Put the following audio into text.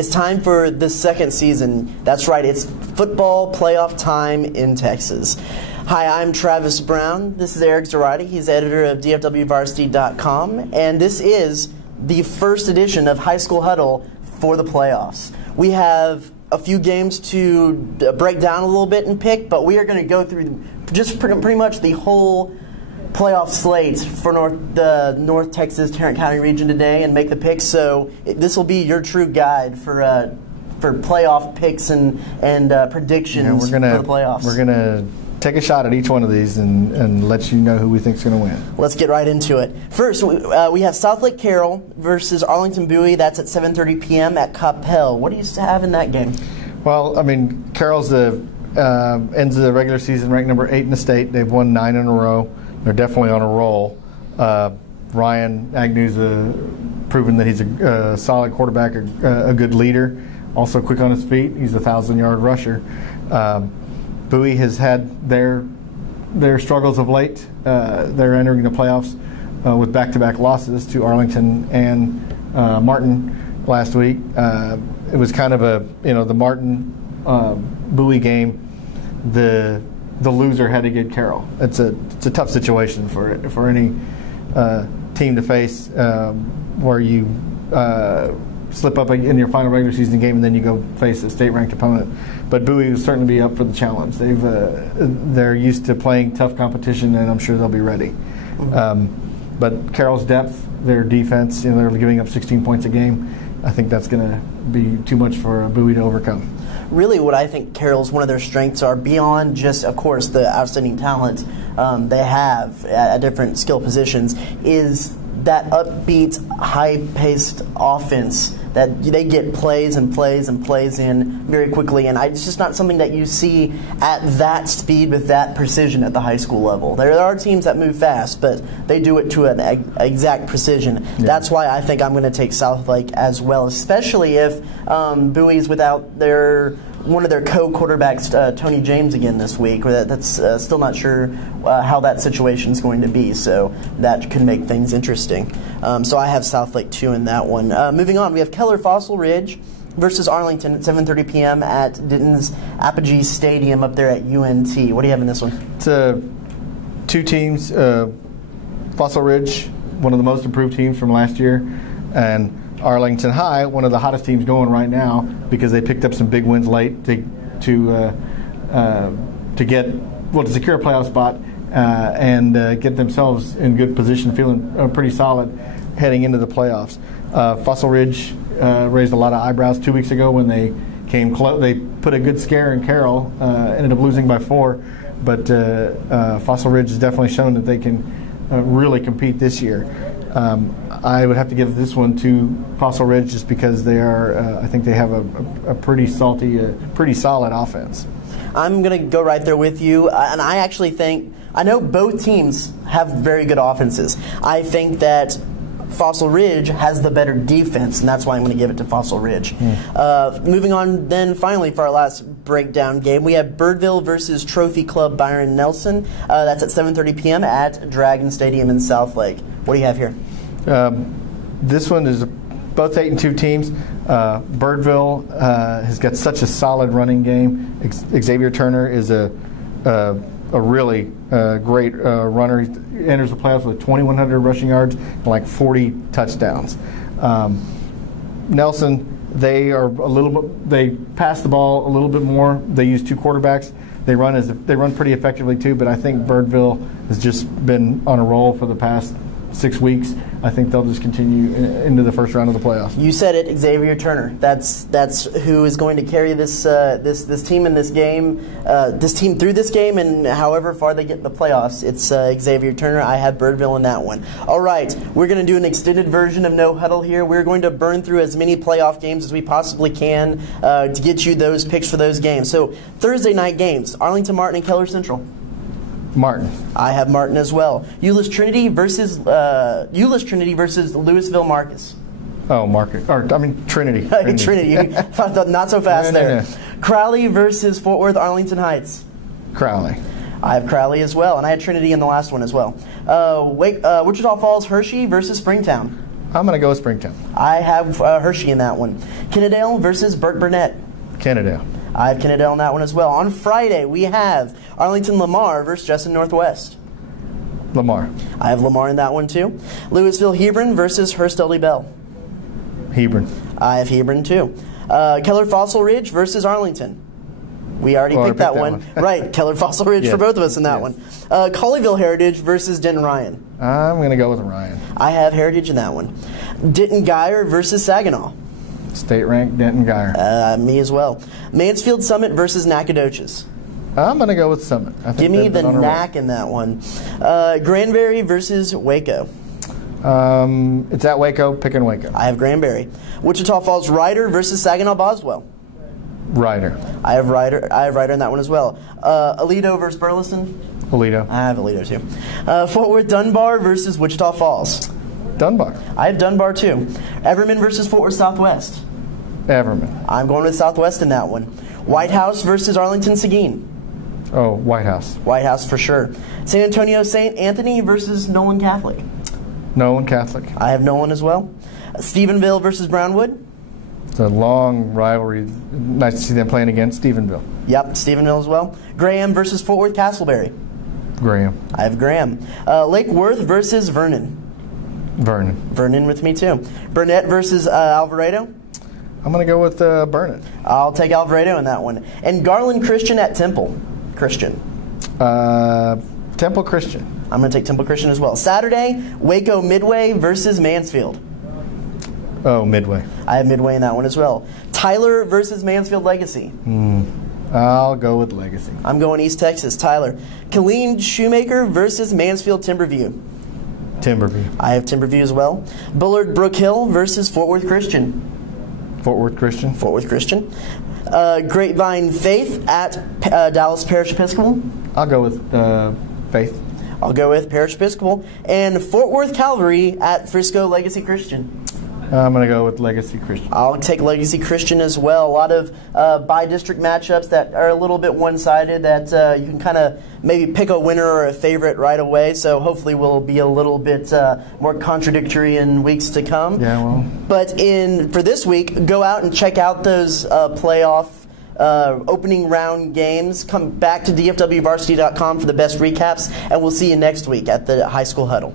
It's time for the second season. That's right, it's football playoff time in Texas. Hi, I'm Travis Brown. This is Eric Zarate. He's editor of DFWVarsity.com, and this is the first edition of High School Huddle for the playoffs. We have a few games to break down a little bit and pick, but we are going to go through just pretty much the whole playoff slate for the North Texas Tarrant County region today and make the picks. So this will be your true guide for playoff picks and predictions for the playoffs. We're gonna take a shot at each one of these and let you know who we think is going to win. Let's get right into it. First, we have Southlake Carroll versus Arlington Bowie. That's at 7:30 p.m. at Coppell. What do you have in that game? Well, I mean, Carroll's the ends of the regular season ranked number 8 in the state. They've won 9 in a row. They're definitely on a roll. Ryan Agnew's proven that he's a solid quarterback, a good leader, also quick on his feet. He's a 1,000-yard rusher. Bowie has had their struggles of late. They're entering the playoffs with back-to-back losses to Arlington and Martin last week. It was kind of the Martin Bowie game. The loser had to get Carroll. It's a tough situation for any team to face where you slip up in your final regular season game and then you go face a state-ranked opponent. But Bowie will certainly be up for the challenge. They're used to playing tough competition, and I'm sure they'll be ready. But Carroll's depth, their defense, they're giving up 16 points a game. I think that's going to be too much for Bowie to overcome. Really what I think Carroll's one of their strengths are, beyond just, of course, the outstanding talent they have at different skill positions, is that upbeat, high-paced offense that they get plays and plays and plays in very quickly. And it's just not something that you see at that speed with that precision at the high school level. There are teams that move fast, but they do it to an exact precision. Yeah. That's why I think I'm going to take Southlake as well, especially if Bowie's without one of their co-quarterbacks, Tony James, again this week. That's still not sure how that situation is going to be, so that could make things interesting. So I have Southlake 2 in that one. Moving on, we have Keller Fossil Ridge versus Arlington at 7:30 p.m. at Denton's Apogee Stadium up there at UNT. What do you have in this one? It's two teams. Fossil Ridge, one of the most improved teams from last year, and Arlington High, one of the hottest teams going right now because they picked up some big wins late to secure a playoff spot and get themselves in good position, feeling pretty solid heading into the playoffs. Fossil Ridge raised a lot of eyebrows 2 weeks ago when they came close. They put a good scare in Carroll, ended up losing by 4, but Fossil Ridge has definitely shown that they can really compete this year. I would have to give this one to Fossil Ridge just because they are. I think they have a pretty solid offense. I'm going to go right there with you, and I actually think I know both teams have very good offenses. I think that Fossil Ridge has the better defense, and that's why I'm going to give it to Fossil Ridge. Moving on then, finally, for our last breakdown game, we have Birdville versus Trophy Club Byron Nelson. That's at 7:30 p.m. at Dragon Stadium in Southlake. What do you have here? This one is both 8-2 teams. Birdville has got such a solid running game. Xavier Turner is a really great runner. He enters the playoffs with 2,100 rushing yards and like 40 touchdowns. Nelson, they pass the ball a little bit more. They use 2 quarterbacks. They run pretty effectively too. But I think Birdville has just been on a roll for the past 6 weeks. I think they'll just continue into the first round of the playoffs. You said it, Xavier Turner. That's who is going to carry this team in this game, this team through this game, and however far they get in the playoffs. It's Xavier Turner. I have Birdville in that one. All right, we're going to do an extended version of No Huddle here. We're going to burn through as many playoff games as we possibly can to get you those picks for those games. So Thursday night games: Arlington Martin and Keller Central. Martin. I have Martin as well. Euless Trinity versus Louisville Marcus. Oh, Marcus. Trinity. Trinity. Not so fast there. Crowley versus Fort Worth Arlington Heights. Crowley. I have Crowley as well, and I had Trinity in the last one as well. Wichita Falls Hershey versus Springtown. I'm going to go with Springtown. I have Hershey in that one. Kennedale versus Burt Burnett. Kennedale. I have Kennedale in that one as well. On Friday, we have Arlington Lamar versus Justin Northwest. Lamar. I have Lamar in that one too. Louisville Hebron versus Hurst L.D. Bell. Hebron. I have Hebron too. Keller Fossil Ridge versus Arlington. We already picked that one. Right, Keller Fossil Ridge for both of us in that one. Colleyville Heritage versus Denton Ryan. I'm going to go with Ryan. I have Heritage in that one. Denton Guyer versus Saginaw. State ranked Denton Guyer. Me as well. Mansfield Summit versus Nacogdoches. I'm going to go with Summit. Give me the Knack in that one. Granbury versus Waco. It's at Waco. Picking Waco. I have Granbury. Wichita Falls Ryder versus Saginaw Boswell. Ryder. I have Ryder in that one as well. Aledo versus Burleson. Aledo. I have Aledo too. Fort Worth Dunbar versus Wichita Falls. Dunbar. I have Dunbar too. Everman versus Fort Worth Southwest. Everman. I'm going with Southwest in that one. White House versus Arlington Seguin. Oh, White House. White House for sure. San Antonio St. Anthony versus Nolan Catholic. Nolan Catholic. I have Nolan as well. Stephenville versus Brownwood. It's a long rivalry. Nice to see them playing against Stephenville. Yep, Stephenville as well. Graham versus Fort Worth Castleberry. Graham. I have Graham. Lake Worth versus Vernon. Vernon. Vernon with me too. Burnett versus Alvarado. I'm going to go with Burnett. I'll take Alvarado in that one. And Garland Christian at Temple. Christian. Temple Christian. I'm going to take Temple Christian as well. Saturday, Waco Midway versus Mansfield. Oh, Midway. I have Midway in that one as well. Tyler versus Mansfield Legacy. I'll go with Legacy. I'm going East Texas. Tyler. Killeen Shoemaker versus Mansfield Timberview. Timberview. I have Timberview as well. Bullard Brook Hill versus Fort Worth Christian. Fort Worth Christian. Fort Worth Christian. Grapevine Faith at Dallas Parish Episcopal. I'll go with Faith. I'll go with Parish Episcopal. And Fort Worth Calvary at Frisco Legacy Christian. I'm going to go with Legacy Christian. I'll take Legacy Christian as well. A lot of by-district matchups that are a little bit one-sided that you can kind of maybe pick a winner or a favorite right away. So hopefully we'll be a little bit more contradictory in weeks to come. Yeah, well. But for this week, go out and check out those playoff opening round games. Come back to dfwvarsity.com for the best recaps, and we'll see you next week at the High School Huddle.